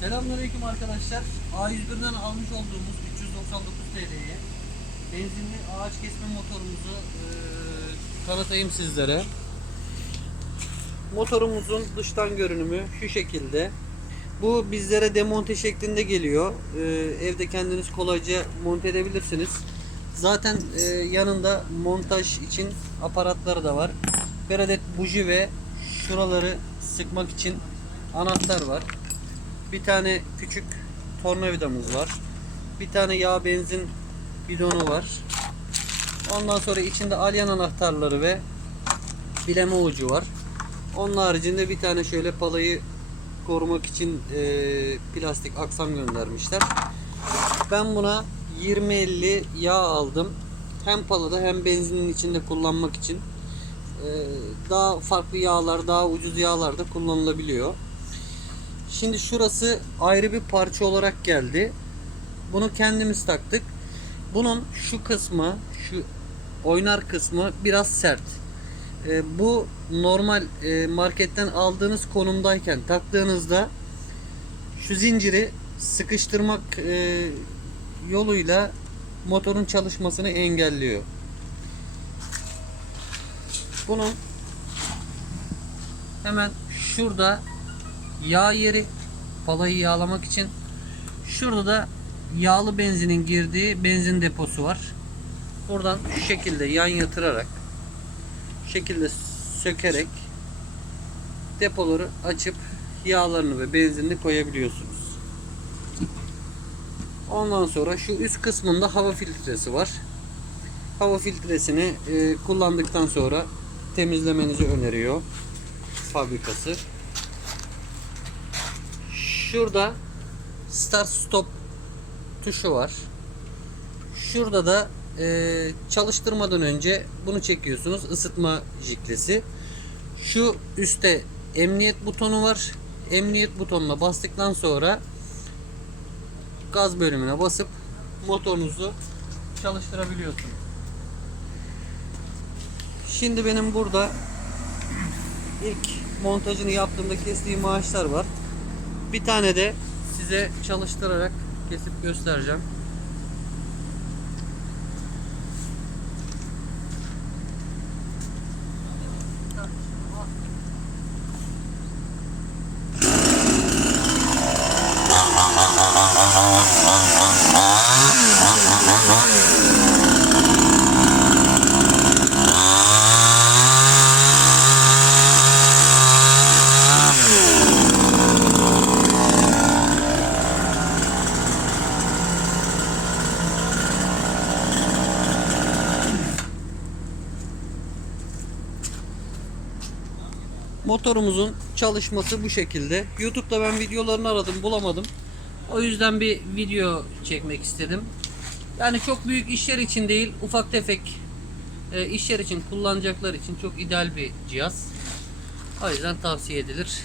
Selamünaleyküm arkadaşlar. A101'den almış olduğumuz 399 TL'ye benzinli ağaç kesme motorumuzu eee, tanıtayım sizlere. Motorumuzun dıştan görünümü şu şekilde. Bu bizlere demonte şeklinde geliyor. Eee, evde kendiniz kolayca monte edebilirsiniz. Zaten eee, yanında montaj için aparatları da var. Bir adet buji ve şuraları sıkmak için anahtar var. Bir tane küçük tornavidamız var. Bir tane yağ benzin bidonu var. Ondan sonra içinde alyan anahtarları ve bileme ucu var. Onun haricinde bir tane şöyle palayı korumak için eee, plastik aksam göndermişler. Ben buna 20-50 yağ aldım. Hem palada hem benzinin içinde kullanmak için. Eee, daha farklı yağlar, daha ucuz yağlar da kullanılabiliyor. Şimdi şurası ayrı bir parça olarak geldi. Bunu kendimiz taktık. Bunun şu kısmı, şu oynar kısmı biraz sert. Ee, bu normal e, marketten aldığınız konumdayken taktığınızda şu zinciri sıkıştırmak e, yoluyla motorun çalışmasını engelliyor. Bunun hemen şurada yağ yeri palayı yağlamak için şurada da yağlı benzinin girdiği benzin deposu var. Buradan şu şekilde yan yatırarak şekilde sökerek depoları açıp yağlarını ve benzinini koyabiliyorsunuz. Ondan sonra şu üst kısmında hava filtresi var. Hava filtresini e, kullandıktan sonra temizlemenizi öneriyor fabrikası. Şurada start stop tuşu var. Şurada da e, çalıştırmadan önce bunu çekiyorsunuz. ısıtma jiklesi. Şu üstte emniyet butonu var. Emniyet butonuna bastıktan sonra gaz bölümüne basıp motorunuzu çalıştırabiliyorsunuz. Şimdi benim burada ilk montajını yaptığımda kestiğim ağaçlar var. Bir tane de size çalıştırarak kesip göstereceğim. Motorumuzun çalışması bu şekilde. YouTube'da ben videolarını aradım bulamadım. O yüzden bir video çekmek istedim. Yani çok büyük işler için değil, ufak tefek e, işler için kullanacaklar için çok ideal bir cihaz. O yüzden tavsiye edilir.